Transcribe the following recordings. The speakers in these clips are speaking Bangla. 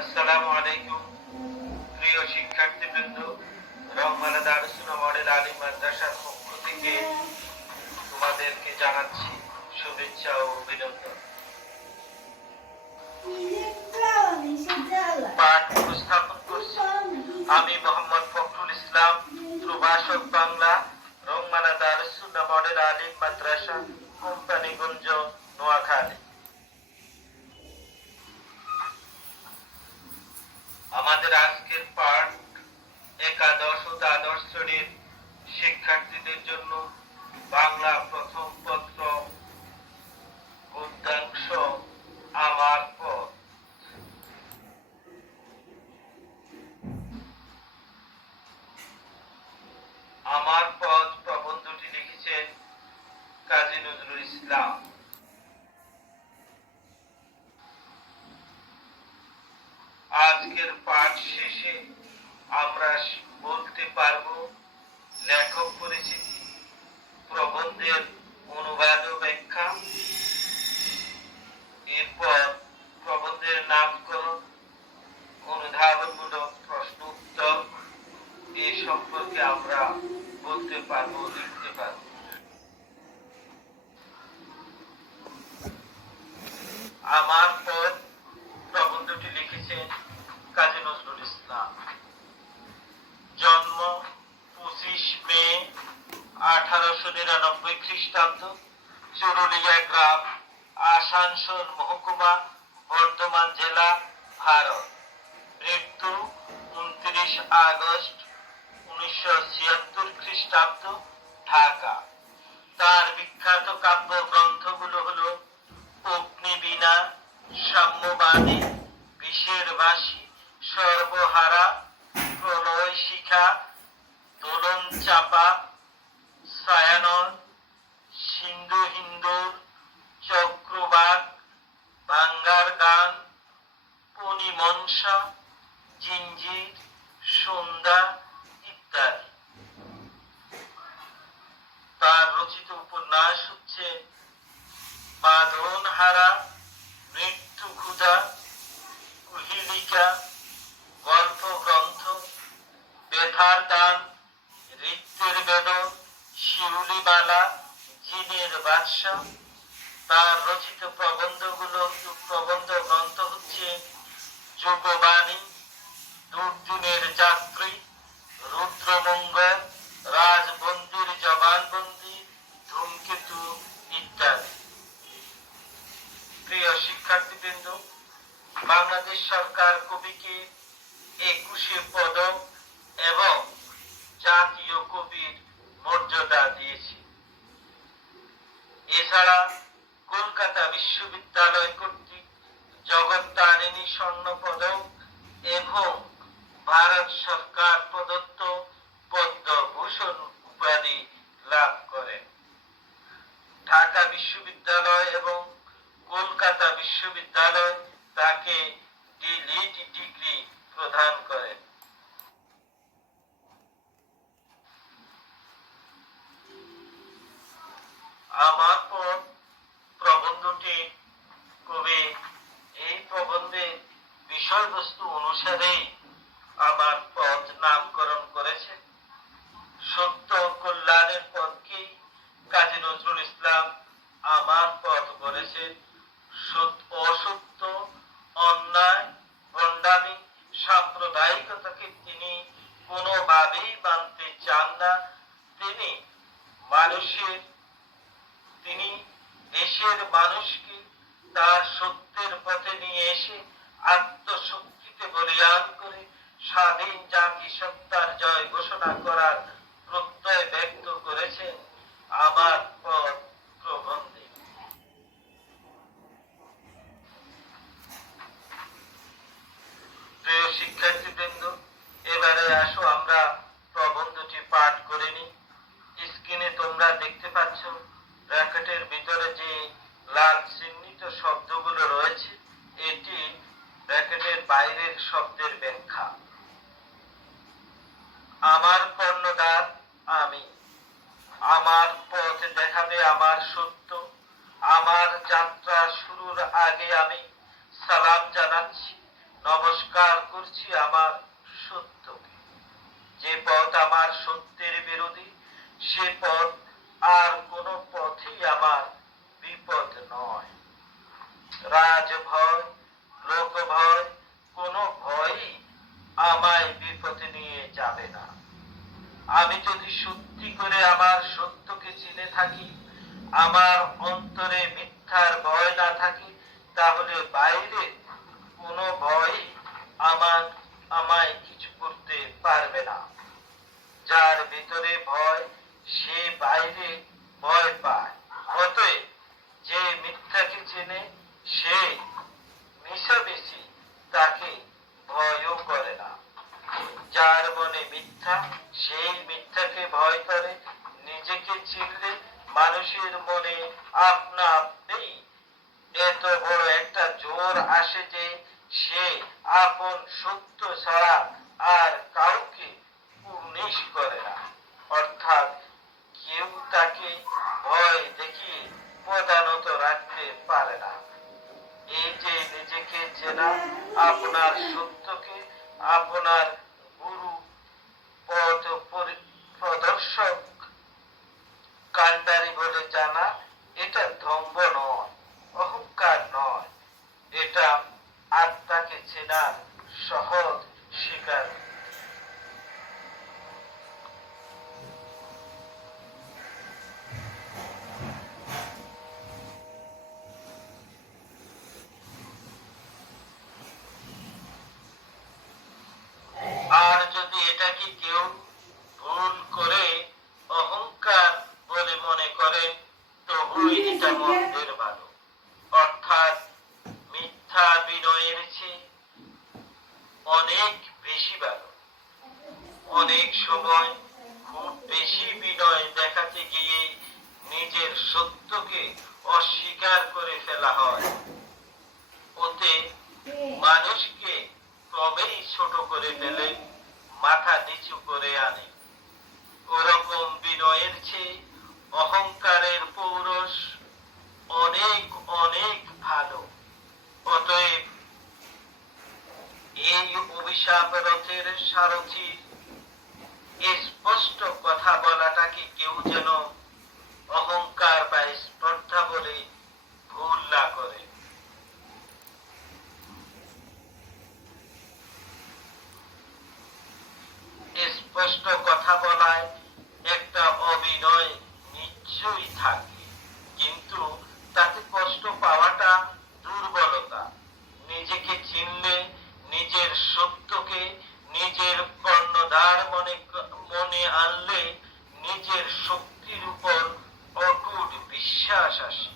আসসালামু আলাইকুম, প্রিয় শিক্ষার্থীবৃন্দ। রহমানা দারুসুনা মডেল আলী মাদ্রাসার পক্ষ থেকে তোমাদেরকে জানাচ্ছি শুভেচ্ছা ও অভিনন্দন। আমি মোহাম্মদ ফখরুল ইসলাম প্রভাষক বাংলা, রহমানা দারুসুনা মডেল আলী মাদ্রাসা, কোম্পানিগঞ্জ, নোয়াখালী। আমাদের আজকের পাঠ একাদশ ও দ্বাদশ শ্রেণির শিক্ষার্থীদের জন্য বাংলা প্রথম পত্র, গদ্যাংশ, আমার পথ। শেষে আমরা বলতে পারব লেখক পরিচিতি। প্রবন্ধের অনুবাদ ব্যাখ্যা। এরপর প্রবন্ধের নামকরণ, অনুধাবনমূলক প্রশ্ন উত্তর। এ সম্পর্কে আমরা বলতে পারব লিখতে পারব। আমার পর নিরানব্বই খ্রিস্টাব্দ চুরুলিয়া গ্রাম, আসানসোল মহকুমা, বর্ধমান জেলা, ভারত। মৃত্যু উনত্রিশ আগস্ট উনিশশো ছিয়াত্তর খ্রিস্টাব্দ, ঢাকা। তার বিখ্যাত কাব্য পনিমনসা জিঞ্জির সন্ধ্যা ইত্যাদি। তার রচিত উপন্যাস হচ্ছে বাঁধন হারা মৃত্যু ক্ষুধা কুহিলিকা গল্প গ্রন্থ বেথার দান, ঋত্যের বেদন, শিউলিমালা, জিনের বাদশা। তার রচিত প্রবন্ধগুলো, প্রবন্ধ গ্রন্থ হচ্ছে যোগবাণী দুর্দিনের যাত্রী, রুদ্রমঙ্গল, রাজবন্দির জবানবন্দি, ধূমকেতু ইত্যাদি। প্রিয় শিক্ষার্থীবৃন্দ, বাংলাদেশ সরকার কবিকে একুশে পদক এবং জাতীয় কবির মর্যাদা দিয়েছে। এছাড়া কলকাতা বিশ্ববিদ্যালয় কর্তৃক জগৎ তারিণী স্বর্ণ পদক এবং ভারত সরকার প্রদত্ত পদ্মভূষণ উপাধি লাভ করেন ঢাকা বিশ্ববিদ্যালয় এবং কলকাতা বিশ্ববিদ্যালয় তাকে ডিলিট ডিগ্রি প্রদান করেন আমার পর প্রবন্ধটি কবি এই প্রবন্ধে বিষয়বস্তু অনুসারেই আমার পথ নামকরণ করেছে। সত্য কল্যাণের পথকেই কাজী নজরুল ইসলাম আমার পথ সত- অসত্য, অন্যায়, ভণ্ডামি, সাম্প্রদায়িকতাকে তিনি কোনোভাবেই মানতে চান না। তিনি মানুষের, তিনি দেশের মানুষকে তার সত্যের পথে নিয়ে এসে আত্মশক্তিতে বলিয়ান করে স্বাধীন জাতি সত্তার জয় ঘোষণা করার প্রত্যয় ব্যক্ত করেছেন আমার পথ প্রবন্ধে। প্রিয় এবারে আসো, আমরা প্রবন্ধটি পাঠ করে স্ক্রিনে তোমরা দেখতে পাচ্ছ ব্র্যাকেটের ভিতরে যে লাল চিহ্নিত শব্দগুলো রয়েছে, এটি ব্র্যাকেটের বাইরের শব্দের ব্যাখ্যা। আমার কর্ণধার আমি। আমার পথ দেখাবে আমার সত্য। আমার যাত্রা শুরুর আগে আমি সালাম জানাচ্ছি, নমস্কার করছি আমার সত্যকে। যে পথ আমার সত্যের বিরোধী, সে পথ আর কোন পথই আমার বিপদ নয়। রাজ ভয় কোনো ভয়ই আমায় বিপদে নিয়ে যাবে না। আমি যদি সত্যি করে আমার সত্যকে চিনে থাকি, আমার অন্তরে মিথ্যার ভয় না থাকে, তাহলে বাইরে কোনো ভয় আমার, আমায় কিছু করতে পারবে না। যার ভিতরে ভয়, সে বাইরে ভয় পায়। অতএব যে মিথ্যাকে চেনে সে মিশামিশি তাকে ভয়ও করে না। যার মনে মিথ্যা সেই মিথ্যাকে ভয় করে। নিজেকে চিনলে মানুষের মনে আপনা আপনি এত বড় একটা জোর আসে যে সে আপন সত্য ছাড়া আর কাউকে উনিশ করে না। অর্থাৎ কেউ তাকে ভয় দেখিয়ে প্রধানত রাখতে পারে না। এই যে নিজেকে চেনা আপনার সত্যকে আপনার গুরু পথ পরি- প্রদর্শক। কান্ডারি বলে জানা, এটা ধম্ব নয়, অহংকার নয়। এটা আত্মাকে চেনার সহজ স্বীকার যদি এটাকে কেউ ভুল করে অহংকার বলে মনে করে তবুই এটা মন্দের ভালো অর্থাৎ মিথ্যা বিনয়ের চেয়ে অনেক বেশি ভালো অনেক সময় খুব বেশি বিনয় দেখাতে গিয়ে নিজের সত্যকে অস্বীকার করে ফেলা হয়। ওতে মানুষকে ক্রমেই ছোট করে ফেলে মাথা নিচু করে আনে। ওরকম বিনয়ের চেয়ে অহংকারের পৌরষ অনেক অনেক ভালো। অতএব এই অভিশাপ রথের সারথি স্পষ্ট কথা বলাটাকে কেউ যেন অহংকার বা স্পর্ধা বলে ভুল না করে। স্পষ্ট কথা বলায় একটা অভিনয় নিশ্চয়ই থাকে কিন্তু তাতে কষ্ট পাওয়াটা দুর্বলতা নিজেকে চিনলে নিজের সত্যকে নিজের কর্ণধার মনে মনে আনলে নিজের শক্তির উপর অটুট বিশ্বাস আসে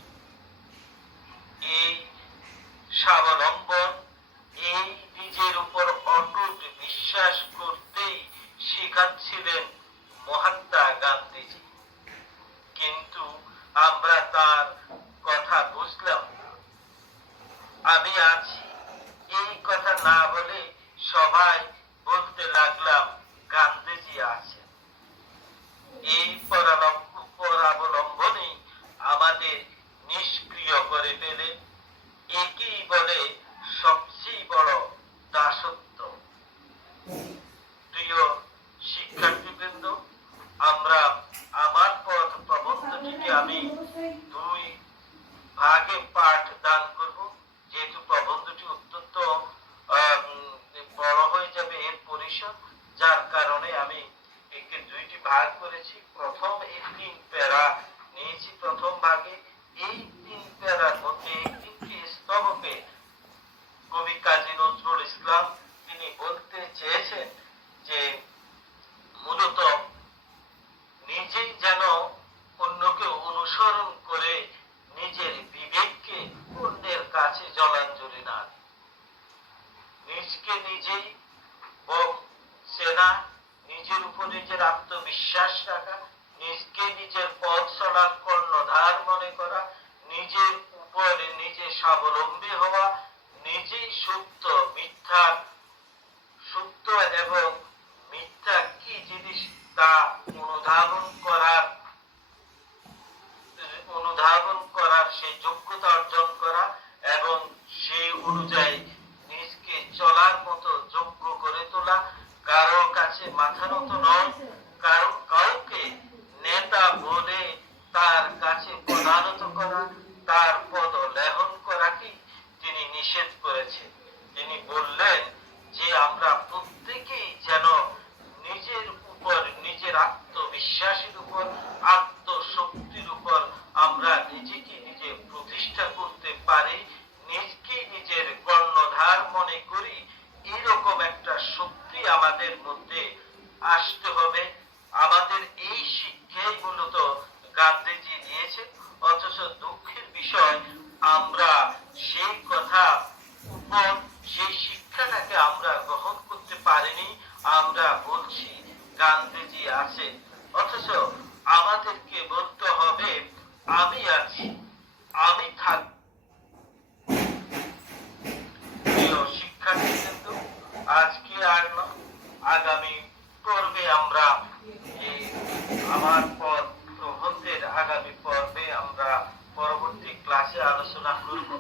এই স্বাবলম্বন এই নিজের উপর অটুট বিশ্বাস করতেই শেখাচ্ছিলেন মহাত্মা গান্ধীজি কিন্তু আমরা তার কথা বুঝলাম না। আমি আছি এই কথা না বলে সবাই বলতে লাগলাম গান্ধীজি আছেন এই পরালম্ব- পরাবলম্বনে আমাদের নিষ্ক্রিয় করে ফেলে একেই বলে সবচেয়ে বড় দাসত্ব প্রিয় শিক্ষার্থীবৃন্দ আমরা আমার পথ প্রবন্ধটিকে আমি দুই ভাগে পাঠ দান করব যেহেতু প্রবন্ধটি অত্যন্ত আম, বড় হয়ে যাবে পরিসর যার কারণে আমি একে দুইটি ভাগ করেছি। প্রথম এই তিন প্যারা নিয়েছি, প্রথম ভাগে। এই তিন প্যারার মধ্যে তিনটি স্তবকে কবি কাজী নজরুল ইসলাম তিনি বলতে চেয়েছেন যে মূলত নিজেই যেন অন্যকে অনুসরণ করে নিজের বিবেককে অন্যের কাছে জলাঞ্জলি না দেয়। নিজকে নিজেই ব- চেনা নিজের উপর আত্মবিশ্বাস রাখা, নিজকে নিজের পথ চলার কর্ণধার মনে করা, নিজের উপরে নিজে স্বাবলম্বী হওয়া, নিজেই সত্য মিথ্যা সত্য এবং মিথ্যা কি জিনিস তা অনুধাবন করার অনুধাবন করার সেই যোগ্যতা অর্জন করা এবং সেই অনুযায়ী নিজকে চলার মতো যোগ্য করে তোলা কারও কাছে মাথা নত নয়। কাউকে নেতা বলে তার কাছে পদানত করা, তার পদ লেহন করাকে তিনি নিষেধ করেছেন। তিনি বললেন যে আমরা প্রত্যেকেই যেন নিজের উপর, নিজের আত্মবিশ্বাসের উপর, আত্মশক্তির উপর আমরা নিজেকে নিজে প্রতিষ্ঠা করতে পারি, নিজকে নিজের কর্ণধার মনে করি, এরকম একটা শক্তি আমাদের মধ্যে আসতে হবে। আমাদের এই শিক্ষাই মূলত গান্ধীজি দিয়েছেন অথচ দুঃখের বিষয়, আমরা সেই কথা উপর, সেই শিক্ষাটাকে আমরা গ্রহণ করতে পারিনি, আমরা বলছি গান্ধীজি আছেন অথচ আমাদেরকে বলতে হবে, আমি আছি, আমি থাক শিক্ষার্থী কিন্তু আজকে আর আগামী পর্বে আমরা আমার পর প্রবন্ধের আগামী পর্বে আমরা পরবর্তী ক্লাসে আলোচনা করব।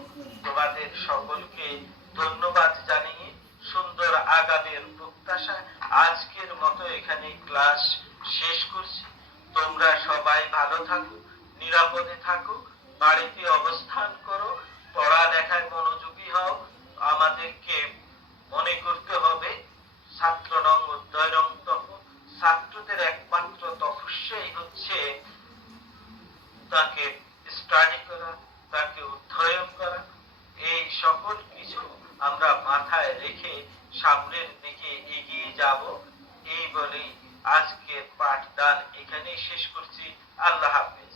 তোমাদের সকলকে ধন্যবাদ জানিয়ে সুন্দর আগামীর প্রত্যাশা। আজকের মতো এখানে ক্লাস শেষ করছি। তোমরা সবাই ভালো থাকো, নিরাপদে থাকো, বাড়িতে অবস্থান করো, পড়ালেখায় মনোযোগী হও। আমাদেরকে মনে করতে হবে, ছাত্র নং উদয় নং তপ ছাত্রদের একমাত্র তপস্যাই হচ্ছে তাকে স্টাডি করা, তাকে অধ্যয়ন করা। এই সকল কিছু আমরা মাথায় রেখে সামনের দিকে এগিয়ে যাব। এই বলেই আজকের পাঠদান এখানেই শেষ করছি। আল্লাহ হাফেজ।